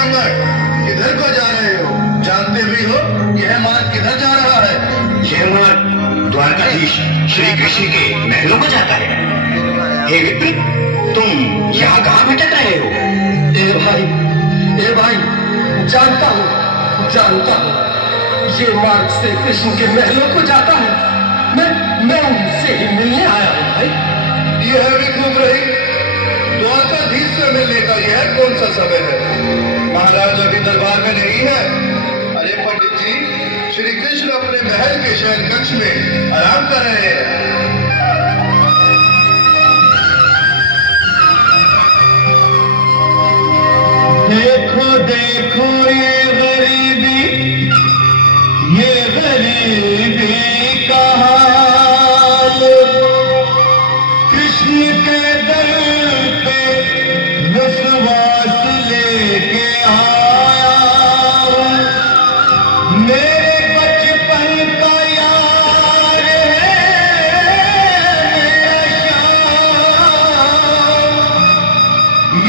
दिगंबर, किधर को जा रहे हो? जानते भी हो यह मार्ग किधर जा रहा है? यह मार्ग द्वारकाधीश श्री कृष्ण के महलों को जाता है। हे विपिन, तुम यहाँ कहाँ भटक रहे हो? ए भाई, जानता हूँ, ये मार्ग से कृष्ण के महलों को जाता है। मैं उनसे ही मिलने आया हूँ भाई। यह भी घूम रही द्वारकाधीश से मिलने का यह कौन सा समय है? महाराज अभी दरबार में नहीं है। अरे पंडित जी, श्री कृष्ण अपने महल के शयन कक्ष में आराम कर रहे हैं। देखो देखो ये गरीबी का हाल, कृष्ण के दर पे विश्वास लेके आया। मेरे बचपन का यार है मेरा श्याम,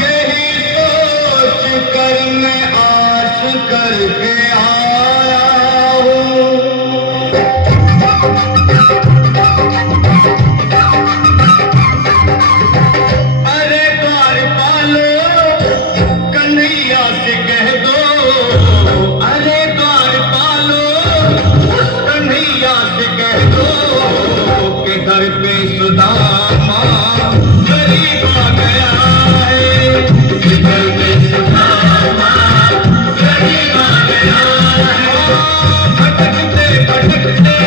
यही सोच कर मैं आस करके आया हूँ। अरे द्वारपालो, कन्हैया से कह दो, अरे द्वारपालो, कन्हैया से कह दो कि घर पे सुदामा गरीब आ गया है, कि घर पे सुदामा गरीब आ गया है। भटकते भटकते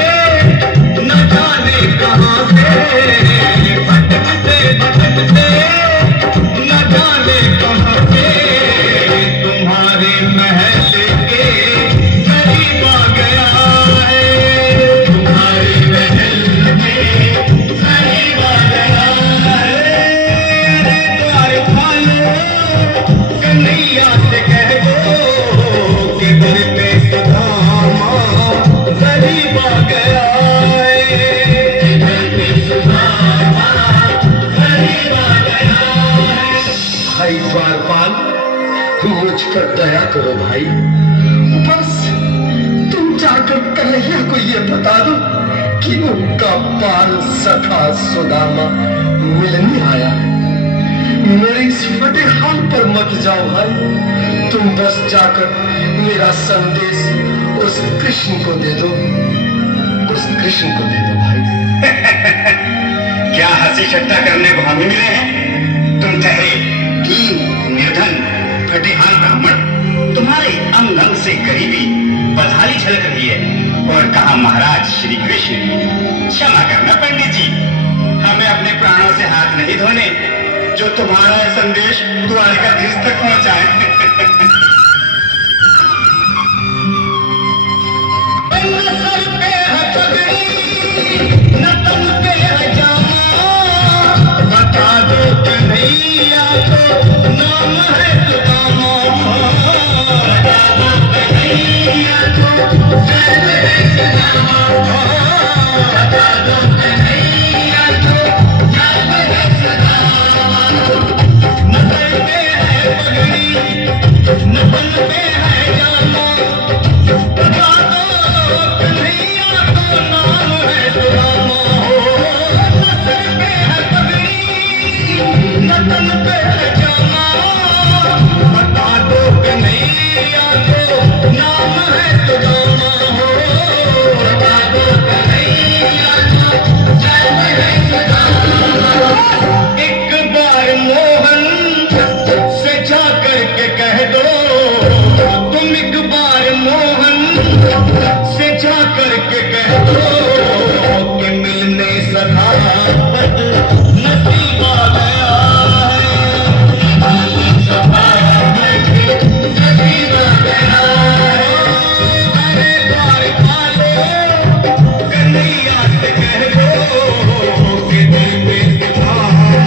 न जाने कहाँ से, भटकते भटकते न जाने कहाँ से, तुम्हारे महल के करीब आ गया है, तुम्हारे महल के करीब आ गया है। अरे द्वारपालो, कन्हैया से कह दो कि घर पे सुदामा गरीब आ गया है, घर पे सुदामा गरीब आ गया है। भाई द्वारपाल, मुझ पर दया करो भाई। बस तुम जाकर कन्हैया को ये बता दो कि उनका बाल सखा सुदामा मिलने आया है। मेरे इस फटे हाल पर मत जाओ भाई, तुम बस जाकर मेरा संदेश उस कृष्ण को दे दो, उस कृष्ण को दे दो भाई। क्या हंसी ठट्टा करने को हमें मिले हैं? तुम ठहरे कि निर्धन फटेहाल ब्राह्मण, तुम्हारे अंग अंग से गरीबी बदहाली झलक रही है। और कहा महाराज श्री कृष्ण। क्षमा करना पंडित जी, हमें अपने प्राणों से हाथ नहीं धोने जो तुम्हारा संदेश द्वारकाधीश तक पहुंचाए। सर पे है पगड़ी, न तन पे है जामा, बता दो कन्हैया को नाम है सुदामा, बता दो कन्हैया को नाम है सुदामा, बता दो कन्हैया को नाम है सुदामा। न सर पे है पगड़ी, न तन पे है जामा, बता दो कन्हैया को नाम है सुदामा। न सर पे है पगड़ी, न तन पे है जामा, बता दो कन्हैया को नाम है सुदामा, बता दो कन्हैया को नाम है सुदामा। एक बार मोहन से जा करके कह दो, तुम एक बार मोहन से जा करके कह दो कि मिलने सदा पद नसीब आ गया है, सदा पद नसीब आ गया है। अरे द्वारपालो, कन्हैया से कह दो कि दिल पे सुदामा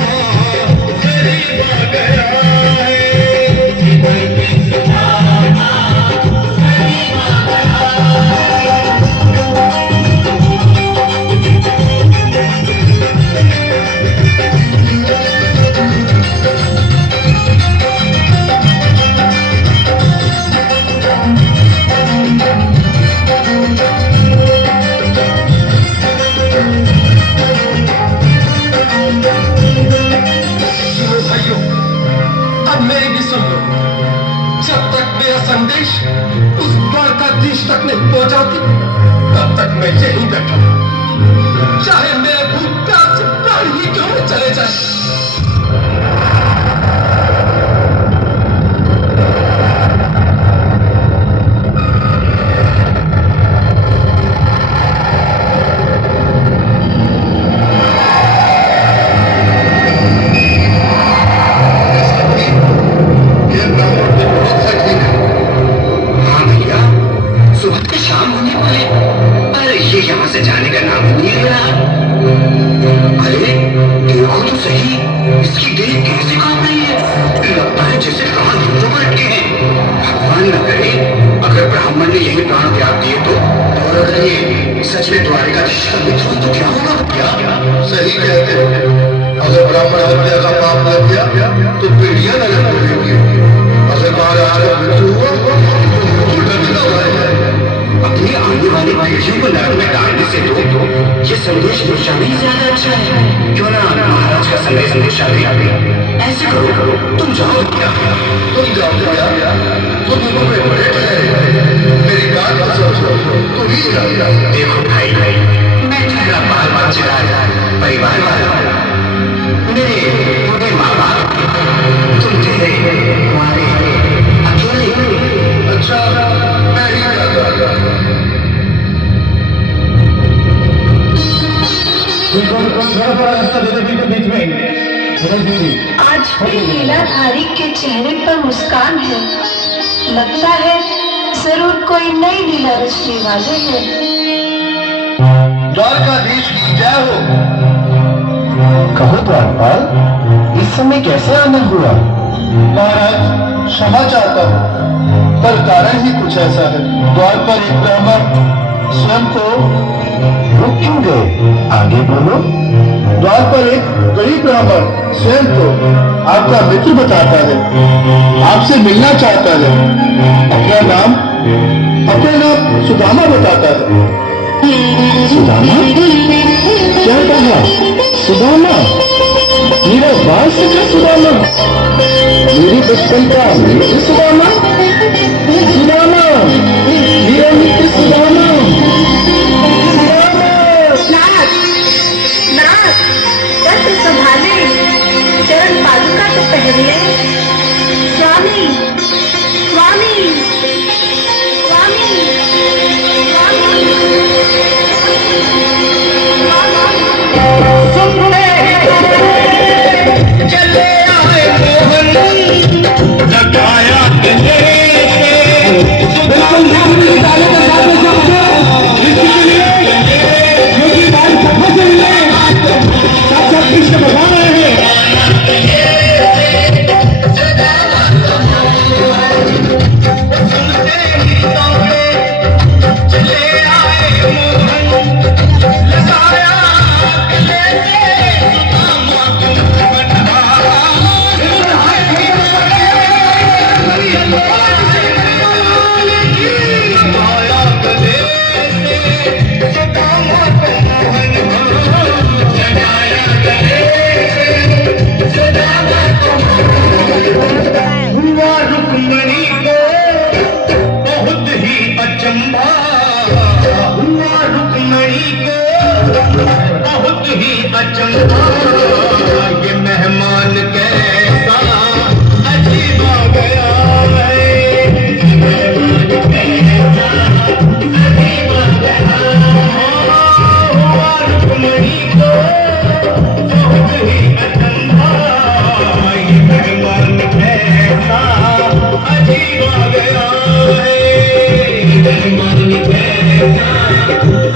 गरीब आ गया है, दिल आदेश उस द्वारकाधीश तक नहीं पहुंचाती, तब तक मैं यहीं बैठा, चाहे मेरे भूख प्यास से प्राण ही क्यों न चले जाए। जाने का नाम नहीं ले रहा। अरे देखो तो सही, इसकी देह कैसे कांप रही है, लगता है जैसे प्राण धुआं पर अटके हैं। भगवान न करे अगर ब्राह्मण ने यही प्राण त्याग दिए तो, और अगर ये सच में द्वारिकाधीश का मित्र हो तो क्या होगा? क्या सही कहते हैं, अगर ब्राह्मण हत्या का पाप लग गया तो पीढ़ियां न लगेंगी, अगर महाराज का मृत्यु हुआ तो डरना है। अपनी आने वाली पीढ़ियों को नरक में डालने से तो ये संदेश पहुंचाना ही ज्यादा अच्छा है। क्यों ना महाराज का संदेश आ गया। ऐसे करो, तुम जाओ क्या? तुम जाओ क्या? तुम दोनों में बड़े ठहरे, मेरी बात मत समझो, तुम ही जाओ। देखो भाई, मैं तेरा बाल बच्चेदार परिवार वाला हूँ, मेरे माँ बाप, तुम तेरे हमारे अकेले। अच्छा, मैं ही जाता। आज भी लीलाधारी के चेहरे पर मुस्कान है, लगता है जरूर कोई नई लीला रचने वाले हैं। द्वारकाधीश की जय हो। कहो द्वारपाल, इस समय कैसे आना हुआ? महाराज क्षमा चाहता हूँ, पर कारण ही कुछ ऐसा है। द्वार पर एक ब्राह्मण स्वयं को रुक क्यों गए? आगे बोलो। द्वार पर एक गरीब ब्राह्मण स्वयं को आपका मित्र बताता है, आपसे मिलना चाहता है। अपना नाम सुदामा बताता है। सुदामा? क्या कहा? सुदामा? मेरा बाल सखा सुदामा? मेरी बचपन का मित्र सुदामा? सुदामा, मेरा मित्र सुदामा। संभाले, चरण पादुका तो पहले। स्वामी, स्वामी, स्वामी, चले आए मोहन, लगाया कृष्ण भगवान आए ये मेहमान कैसा अजीब आ गया है, मेहमान कैसा अजीब आ गया हुआ रुक्मणी को बहुत ही अचंभा। ये मेहमान कैसा अजीब आ गया है, मेहमान कैसा अजीब आ गया है।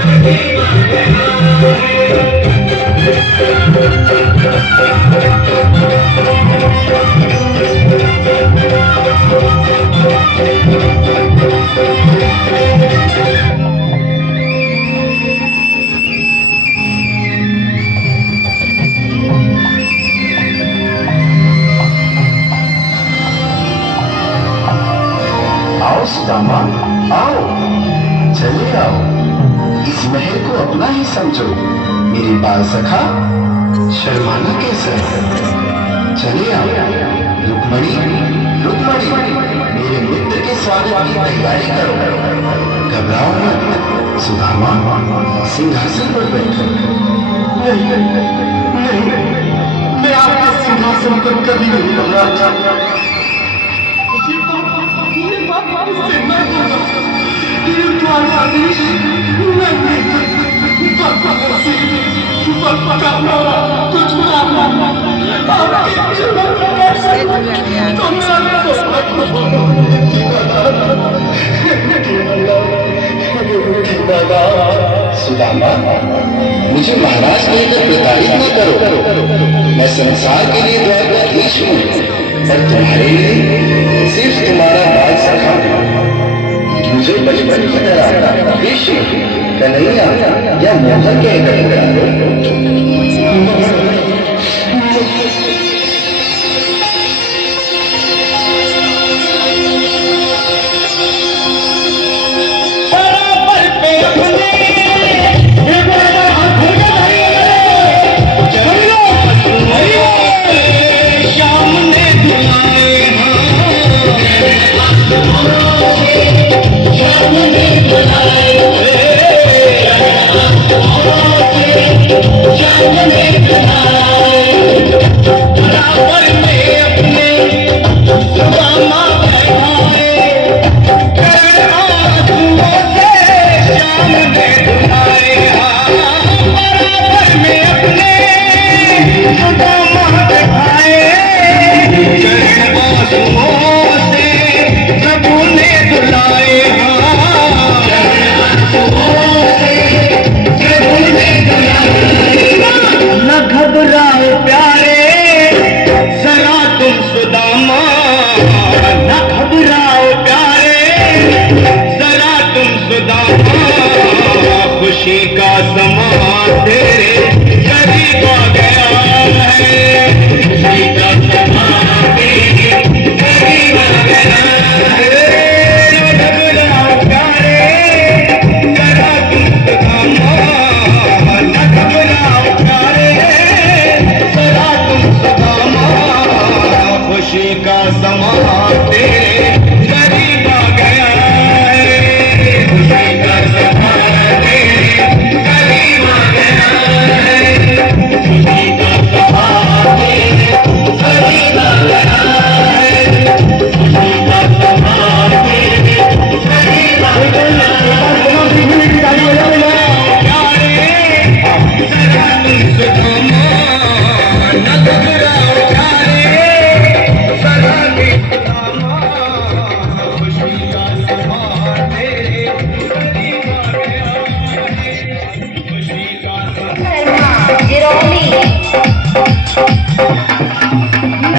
आओ सुदामा, आओ, चले आओ, इस महल को अपना ही समझो। मेरे बाल सखा, शर्माना कैसा है? चले आओ। रुक्मणी, रुक्मणी, मेरे मित्र के स्वागत की तैयारी करो। घबराओ मत सुदामा, सिंहासन पर बैठो। नहीं नहीं, मैं आपके सिंहासन पर कभी नहीं बैठना चाहता। ये बात मुझसे न होगा। ये द्वारकाधीश नहीं, सुदामा, मुझे महाराज कहकर प्रताड़ित न करो। मैं संसार के लिए द्वारकाधीश हूँ और तुम्हारे लिए सिर्फ तुम्हारा बाल सखा हूँ। मुझे बचपन की तरह कृष्ण, कन्हैया या मोहन कहकर पुकारो। न घबराओ प्यारे,